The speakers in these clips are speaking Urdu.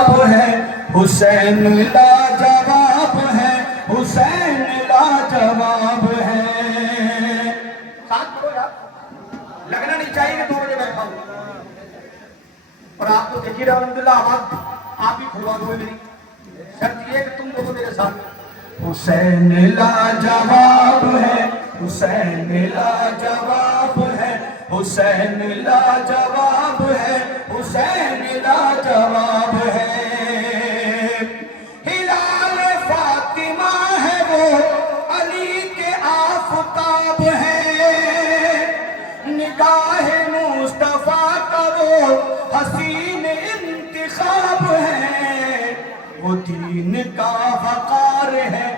جواب ہے، حسین لاجواب ہے، حسین لاجواب ہے۔ ساتھ پڑھو یار، لگنا نہیں چاہیے کہ 2 بجے بیٹھا ہوں۔ اور آپ کو دیکھیے الحمدللہ آواز آپ ہی کھلوا دو میری، شرط یہ کہ تم لوگوں میرے ساتھ۔ حسین لاجواب ہے، حسین لاجواب ہے، حسین لاجواب ہے، حسین لاجواب ہے۔ ہلال فاطمہ ہے وہ، علی کے آفتاب ہے، نگاہ مصطفیٰ کا وہ حسین انتخاب ہے، وہ دین کا وقار ہے،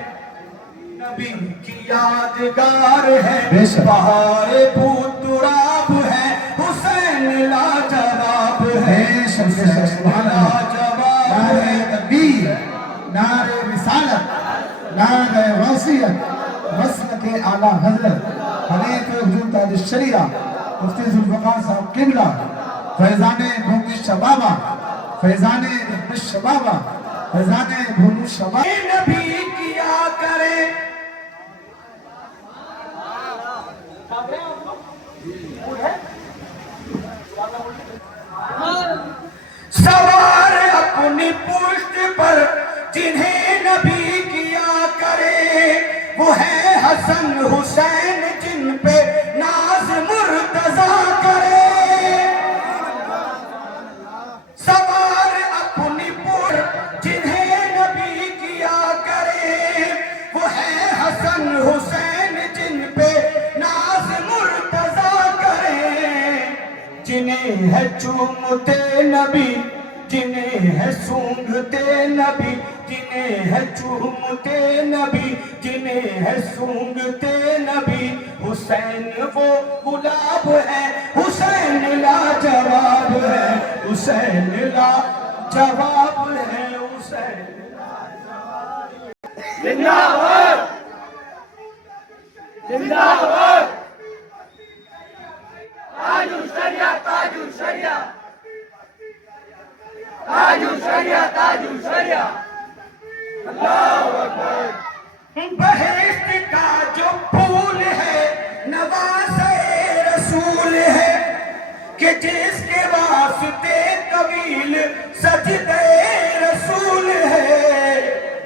نبی کی یادگار ہے، بہار بوتراب ہے، حسین لاجواب ہے، لاجواب ہے۔ تکبیر، نعرہ رسالت، نعرہ غوثیت، مسلک اعلیٰ حضرت حنیف حضور تاج الشریعہ مفتی ذوالفقار صاحب قبلہ، فیضان بھونگی شبابہ، فیضان شبابہ، فیضان بھونگی شبابہ۔ نبی کیا کرے سوار اپنی پشت پر جنہیں نبی کیا کرے، وہ ہے حسن حسین جن پہ ناز مرتضیٰ کرے، سوار اپنی پشت جنہیں نبی کیا کرے، وہ ہے حسن حسین جن پہ ناز مرتضیٰ کرے، جنہیں ہے چومتے نبی، جنہیں ہے سونگھتے نبی، جنہیں ہے چومتے نبی، جنہیں ہے سونگھتے نبی، حسین وہ گلاب ہے، حسین لاجواب ہے، حسین لاجواب ہے، حسین زندہ باد، زندہ باد، تاج الشریعہ، تاج الشریعہ، تاج الشریعہ، تاج الشریعہ، اللہ اکبر۔ بہشت کا جو پھول ہے نواسے رسول ہے، کہ جس کے واسطے طویل سجدے رسول ہے،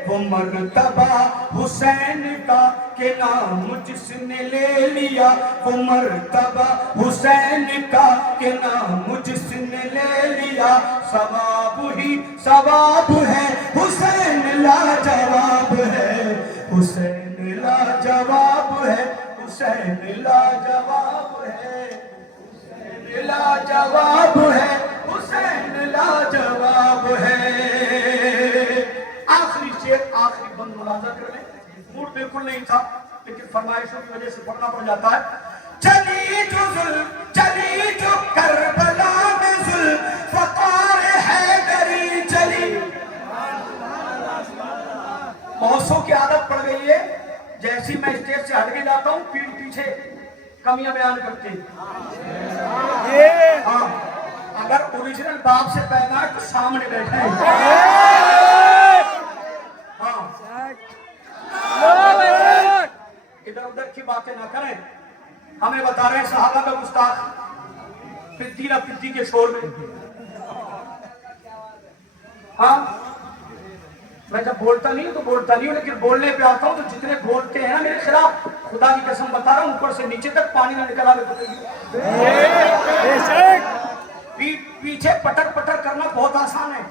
وہ مرتبہ حسین کا کہ نام جس نے لے لیا، وہ مرتبہ حسین کا کہ نام جس نے لے لیا، ثواب ہی ثواب ہے، حسین لاجواب ہے، حسین لاجواب ہے، حسین لاجواب ہے، حسین لاجواب ہے، حسین لاجواب ہے۔ آخری شعر، آخری بند ملاحظہ کر لیں، موڈ بالکل نہیں تھا لیکن فرمائشوں کی وجہ سے پڑھنا پڑ جاتا ہے۔ چلی جو کربلا میں ذوالفقار حیدری چلی، بہتوں کی عادت پڑ گئی ہے، جیسی میں اسٹیج سے ہٹ کے جاتا ہوں پیڑ پیچھے کمیاں بیان کرتے ہیں۔ ہاں، اگر اوریجنل باپ سے پیدا ہے تو سامنے بیٹھے ہیں۔ ہاں، ادھر ادھر کی باتیں نہ کریں، ہمیں بتا رہے ہیں صحابہ کا گستاخ پدی نہ پدی کے شور میں۔ ہاں، میں جب بولتا نہیں ہوں تو بولتا نہیں ہوں، لیکن بولنے پہ آتا ہوں تو جتنے بولتے ہیں نا میرے خلاف، خدا کی قسم بتا رہا ہوں، اوپر سے نیچے تک پانی نہ نکلا دے۔ پیچھے پٹر پٹر کرنا بہت آسان ہے،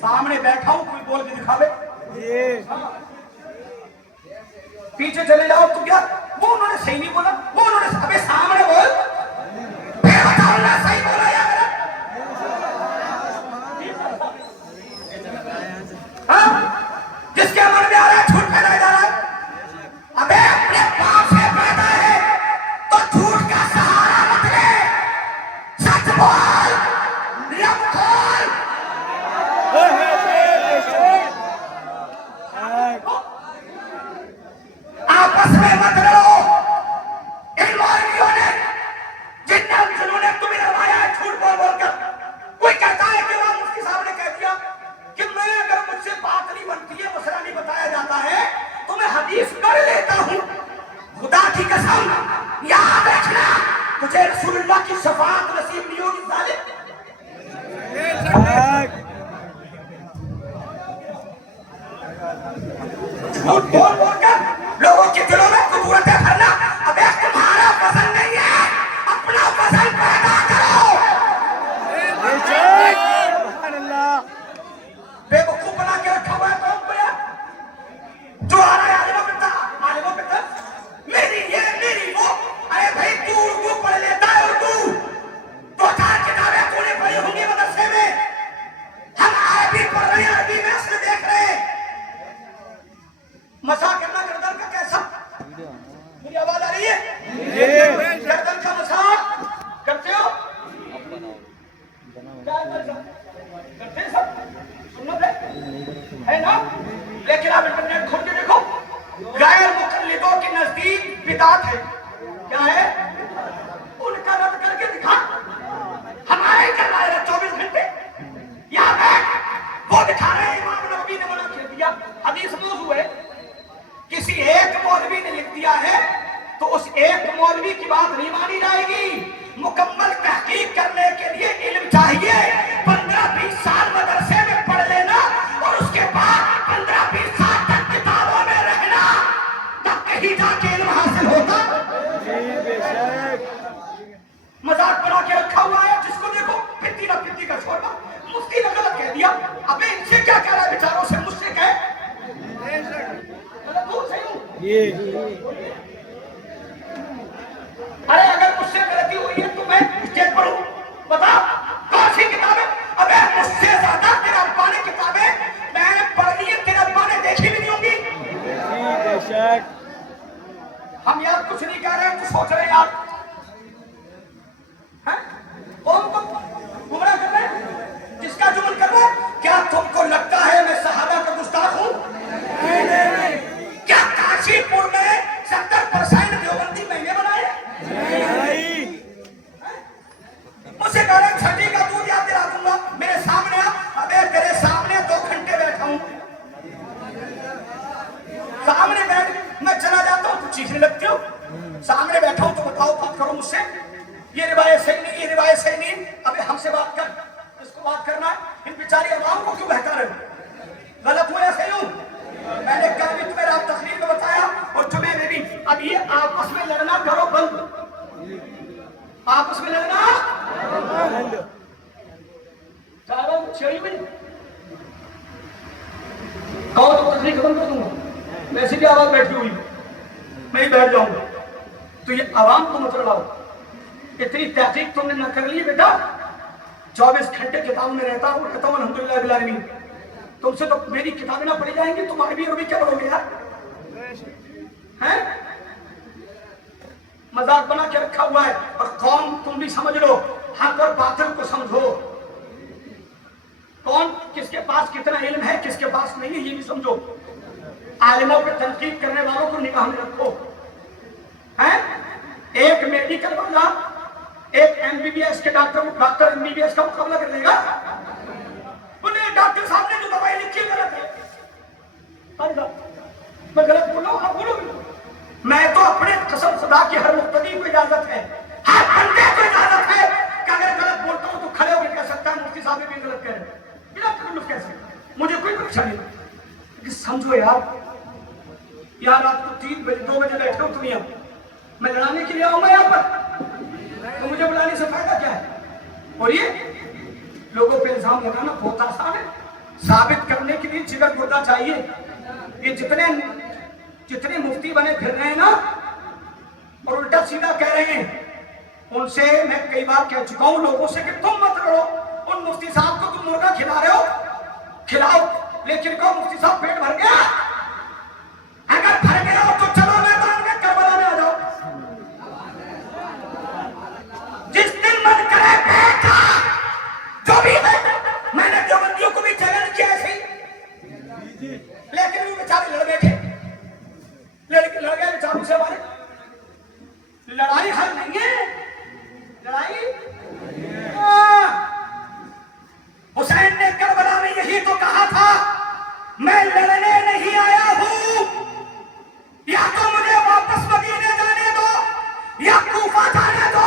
سامنے بیٹھا ہوں کوئی بول کے دکھاوے۔ پیچھے چلے جاؤ تو کیا وہ انہوں نے صحیح نہیں بولا، وہ انہوں نے ابے سامنے بول، پھر بتا اللہ صحیح بولا یا غلط۔ جس کے من میں آ رہا ہے جھوٹ پھیلایا جا رہا ہے، ابے اپنے باپ سے پیدا ہے تو جھوٹ کا سہارا مت لے، سچ بول، لب کھول۔ آپس میں مت لڑو، ان مولویوں نے جنہوں نے تمہیں روایا ہے جھوٹ بول بول کر، کوئی کہتا ہے کہ وہ مفتی صاحب نے کہہ دیا کہ تجھے رسول اللہ کی شفاعت نصیب نہیں ہوگی ظالم. جھوٹ بول بول کر لوگوں کے دلوں میں قبورتیں بھرنا. ابے تمہارا وزن نہیں ہے, اپنا وزن پیدا کرو. بے وقوف بنا کے رکھا ہوا ہے قوم کو یار, جو آ رہا ہے عالموں پہ تھا میری یہ میری وہ. ارے بھائی تو اردو پڑھ لیتا ہے, اردو 2-4 کتابیں تو نے پڑھی ہوں گی مدرسے میں, ہم عربی پڑھ رہے ہیں, عربی میں اصل دیکھ رہے ہیں. مسا کرنا گردن کا کیسا, میری آواز آ رہی ہے؟ گردن کا مسا کرتے ہو کرتے ہیں سب, سنت ہے نا. لیکن آپ انٹرنیٹ کھول کے دیکھو, غیر مقلدوں کے نزدیک بدعت ہے. کیا ہے؟ ان کا رد کر کے دکھا. ہمارے کر رہا ہے 24 گھنٹے یہاں بیٹھ, وہ دکھا رہے ہیں امام نبوی نے منع کر دیا. حدیث موضوع ہے, کسی ایک مولوی نے لکھ دیا ہے تو اس ایک مولوی کی بات نہیں مانی جائے گی. مکمل تحقیق کرنے کے لیے علم چاہیے. 15-20 سال مدرسے میں پڑھ لینا اور اس کے بعد 15-20 سال تک کتابوں میں رہنا, تب کہیں جا کے علم حاصل ہوتا. مذاق بنا کے رکھا ہوا ہے, جس کو دیکھو پھٹی نہ پھٹی کا چھوڑنا. مفتی نے غلط کہہ دیا, ابے ان سے کیا کہہ رہا ہے بیچاروں سے, مجھ سے کہے ارے اگر مجھ سے غلطی ہوئی ہے تو میں اسٹیج پر ہوں, بتا کون سی کتاب ہے. ابے مجھ سے زیادہ تیرا ابا نے کتابیں میں نے پڑھ لی ہے, تیرا ابا نے دیکھی بھی نہیں ہوں گی. ہم یار کچھ نہیں کہہ رہے ہیں, تو سوچ رہے ہیں یار کون کو گمراہ کر رہے ہیں, جس کا جمل کر رہا ہے. کیا تم کو لگتا ہے میں صحابہ کا گستاخ ہوں؟ کیا کاشی پور میں 70% دیوبندی میں نے بنائے؟ مجھ سے کہہ رہے چھٹی کا دودھ یاد دلا دوں گا, میرے سامنے آ. ابے تیرے سامنے 2 گھنٹے بیٹھا ہوں, سامنے بیٹھ میں چلا جاتا ہوں تو چیخنے لگتی ہو. سامنے بیٹھا ہوں تو بتاؤ بات کرو مجھ سے, یہ روایت صحیح نہیں, یہ روایت صحیح نہیں. ابے ہم سے بات کر, اس کو بات کرنا ہے. ان بیچاری عوام کو کیوں بہتا رہے, غلط ہو یا صحیح ہوں. میں نے کل بھی تمہیں رات تقریر میں بتایا اور جمعے میں بھی. اب یہ آپس میں لڑنا کرو بند, آپس میں لڑنا چاروں چھوڑی میں کہو تو تقریر ختم کر دوں گا. ویسے بھی آواز بیٹھی ہوئی, میں ہی بیٹھ جاؤں گا. تو یہ عوام کو مت لڑاؤ. اتنی تحقیق تم نے نہ کر لی بیٹا, 24 گھنٹے کتابوں میں رہتا ہوں الحمدللہ رب العالمین. تم سے تو میری کتابیں نہ پڑھی جائیں گی, تم عربی کیا پڑھو گے یار. مذاق بنا کے رکھا ہوا ہے. اور قوم تم بھی سمجھ لو, حق اور باطل کو سمجھو. کون کس کے پاس کتنا علم ہے, کس کے پاس نہیں ہے, یہ بھی سمجھو. عالموں پہ تنقید کرنے والوں کو نگاہ میں رکھو. ایک میڈیکل والا ایک MBBS کے ڈاکٹر MBBS کا مقابلہ کر لے گا. انہیں ڈاکٹر صاحب نے جو دوائی لکھی غلط ہے, میں غلط بول رہا ہوں, آپ بولو. میں تو اپنے قسم خدا کی ہر مقتدی کو اجازت ہے, ہر بندے کو اجازت ہے کہ اگر غلط بولتا ہوں تو کھڑے ہو کے کہہ سکتا ہے مفتی صاحب نے بھی غلط کہہ رہے ہیں, بنا تکلف کیسے, مجھے کوئی پریشانی نہیں. لیکن سمجھو یار آپ کو 3 بجے 2 بجے بیٹھے ہو تم یہاں, میں لڑانے کے لیے آؤں گا یہاں پر, تو مجھے بلانے سے فائدہ کیا ہے. اور یہ لوگوں پہ الزام لگانا بہت آسان ہے, ثابت کرنے کے لیے جگر گردہ چاہیے. یہ جتنے مفتی بنے پھر رہے ہیں نا اور الٹا سیدھا کہہ رہے ہیں, ان سے میں کئی بار کہہ چکا ہوں لوگوں سے کہ تم مت لڑو. ان مفتی صاحب کو تم مرغا کھلا رہے ہو, کھلاؤ, لیکن کہو مفتی صاحب پیٹ بھر گیا, اگر بھر گیا ہو تو چلو میدان میں کربلا میں آ جاؤ. جس دن من کرے بیٹھا جو بھی ہے. میں نے دیوبندیوں کو بھی چیلنج کیا ایسے ہی, لیکن وہ بیچارے لڑ بیٹھے, لڑ گئے بیچاروں سے. ہمارے لڑائی حل نہیں ہے, لڑائی حسین نے کربلا میں یہی تو کہا تھا, میں لڑنے نہیں آیا ہوں, یا تو مجھے واپس مدینے جانے دو یا کوفہ جانے دو,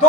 2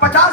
50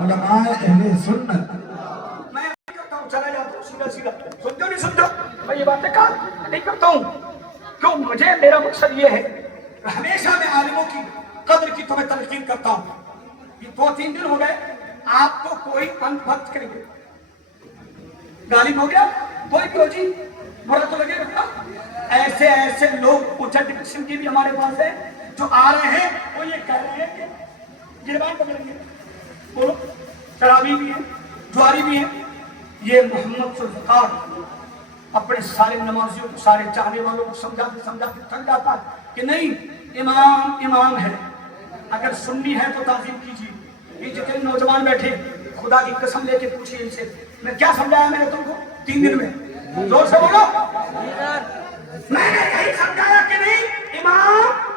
علماء اہل سنت. میں نہیں کرتا ہوں، چلا جاتا ہوں سیدھا سیدھا. سنتے ہو نہیں سنتے ہو؟ میں یہ باتیں کہا نہیں کرتا ہوں. کیوں؟ مجھے میرا مقصد یہ ہے کہ ہمیشہ میں عالموں کی قدر کی تمہیں تلقین کرتا ہوں. یہ 2-3 دن ہو گئے آپ کو کوئی پنت بھت کریں گے، غالب ہو گیا کوئی کیوں جی برا تو لگے گا. ایسے ایسے لوگ اچھٹ قسم کی بھی ہمارے پاس ہیں جو آ رہے ہیں، وہ یہ کہہ رہے ہیں کہ گربان پکڑیں گے. بولو، شرابی بھی ہیں، جواری بھی ہیں. یہ محمد ذوالفقار اپنے سارے نمازیوں کو، سارے چاہنے والوں کو سمجھاتے سمجھاتے تھک جاتا ہے کہ نہیں، امام امام ہے، اگر سنی ہے تو تعظیم کیجیے. یہ جتنے نوجوان بیٹھے خدا کی قسم لے کے پوچھیے ان سے، میں کیا سمجھایا میں نے تم کو 3 دن میں؟ زور سے بولو. میں نے یہی سمجھایا کہ نہیں، امام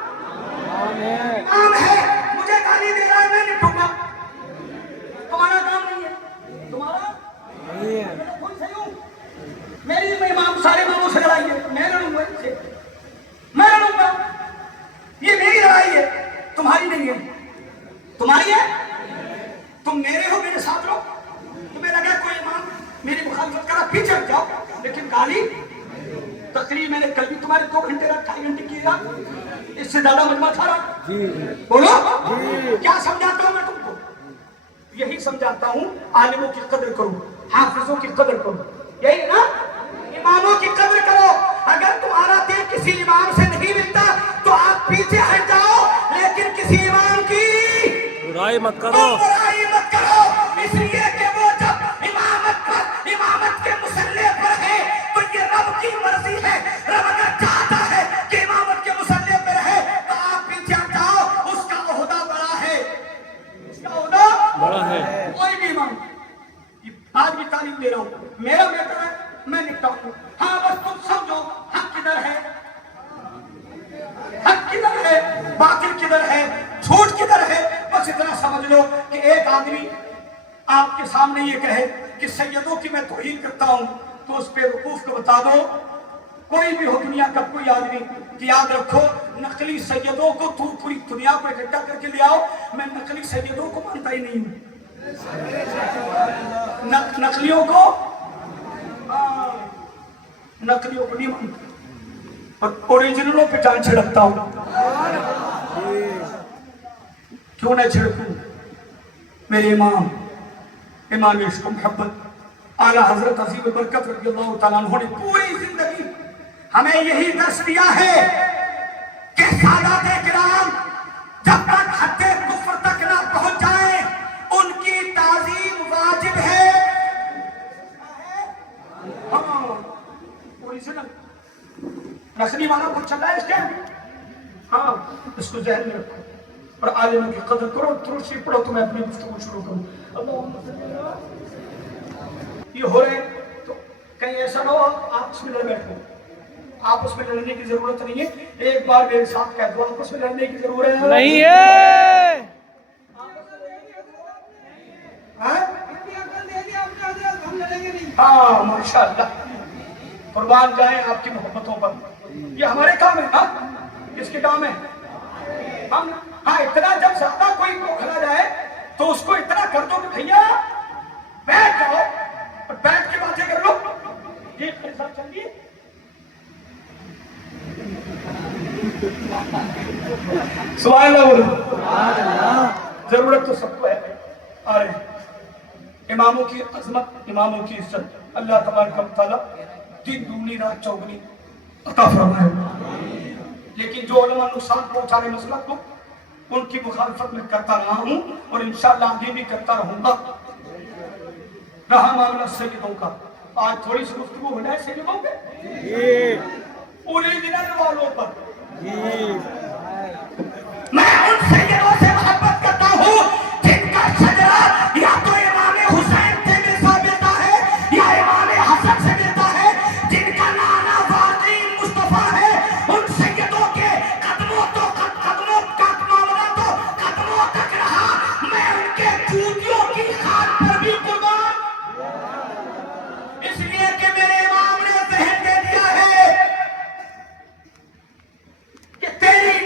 امام ہے. مجھے گالی دے رہا ہے، میں نپٹوں گا. تمہارا کام نہیں ہے، تمہارا میں خود صحیح ہوں. میری امام سارے اماموں سے لڑائی ہے، میں لڑوں گا ان سے، میں لڑوں گا. یہ میری لڑائی ہے، تمہاری نہیں ہے. تمہاری ہے، تم میرے ہو، میرے ساتھ رہو. تمہیں لگا کوئی امام میری مخالفت کرا، پیچھے ہٹ جاؤ. لیکن گالی، تقریر میں نے کل بھی تمہارے 2 گھنٹے رات 2.5 گھنٹے کیا، اس سے زیادہ مجمع تھا رہا. بولو کیا سمجھاتا ہوں میں تم کو؟ یہی سمجھاتا ہوں عالموں کی قدر کرو، حافظوں کی قدر کرو. یہی ہے نا، اماموں کی قدر کرو. اگر تمہارا دل کسی امام سے نہیں ملتا تو آپ پیچھے ہٹ جاؤ، لیکن کسی امام کی برائی مت کرو. برائی مت کرو. اس لیے کہ وہ جب امامت کے مسلح پر ہے تو یہ رب کی مرضی ہے. رب اگر چاہتا ہے کہ امامت کے مسلح پر رہے تو آپ پیچھے ہٹ جاؤ. اس کا عہدہ بڑا ہے، اس کا عہدہ بڑا ہے. کوئی بھی امام. آج بھی تعلیم دے رہا ہوں، میرا میٹر ہے، میں نپٹاؤں گا. ہاں بس تم سمجھو حق کدھر ہے، حق کدھر ہے، باطل کدھر ہے، جھوٹ کدھر ہے. بس اتنا سمجھ لو کہ ایک آدمی آپ کے سامنے یہ کہے کہ سیدوں کی میں توہین کرتا ہوں تو اس پہ وقوف کو بتا دو. کوئی بھی ہو دنیا کا کوئی آدمی کہ یاد رکھو، نقلی سیدوں کو تو پوری دنیا کو اکٹھا کر کے لے آؤ، میں نقلی سیدوں کو مانتا ہی نہیں ہوں. نقلیوں کو نقلیوں کو نہیں مانتا، اور اوریجنلوں پہ جان چھڑکتا ہوں. کیوں نہ چھڑکوں؟ میرے امام عشق و محبت اعلیٰ حضرت عظیم برکت رضی اللہ تعالیٰ عنہ نے پوری زندگی ہمیں یہی درس دیا ہے کہ سادات کرام جب تک حد کفر تک نہ پہنچ جائیں ان کی تعظیم واجب ہے. ہاں، اوریجنل نسلی والا کچھ چل رہا ہے اس ٹائم. ہاں، اس کو ذہن میں رکھو اور عالموں کی قدر کرو. ترشی پڑھو تو میں اپنی گفتگو شروع کروں. یہ ہو رہے تو کہیں ایسا نہ ہو آپس میں لڑ بیٹھو. آپس میں لڑنے کی ضرورت نہیں ہے. ایک بار میرے ساتھ کہہ دو، آپس میں لڑنے کی ضرورت نہیں ہے. ہاں ماشاء اللہ، قربان جائیں آپ کی محبتوں پر. یہ ہمارے کام ہے. ہاں، کس کے کام ہے؟ ہم ہاں اتنا جب زیادہ کوئی کو کھلا جائے تو اس کو اتنا کر دو کہ بھیا بیٹھ جاؤ اور بیٹھ کے باتیں کر لو. یہ صاحب چلیے سبحان اللہ. ضرورت تو سب کو ہے. آرے اماموں کی عظمت، اماموں کی عزت اللہ تبارک و تعالیٰ دن دگنی رات چوگنی عطا فرمائے. لیکن جو علماء نقصان پہنچانے مسلک کو، ان کی مخالفت میں کرتا رہا ہوں اور انشاءاللہ آگے بھی کرتا رہوں گا. رہا معاملہ سیدوں کا، آج تھوڑی سی گفتگو ہو جائے سیدوں پہ، اوریجنل والوں پر. میں ان سیدوں سے محبت کرتا ہوں جن کا شجرہ یا تو امام حسین سے ملتا ہے یا امام حسن سے ملتا ہے، جن کا نانا واقعی مصطفیٰ ہے. ان سیدوں کے قدموں کا معاملہ تو قدموں تک رہا. میں ان کے جوتیوں کی خاک پر بھی قربان، اس لیے کہ میرے امام نے ذہن دے دیا ہے کہ تیری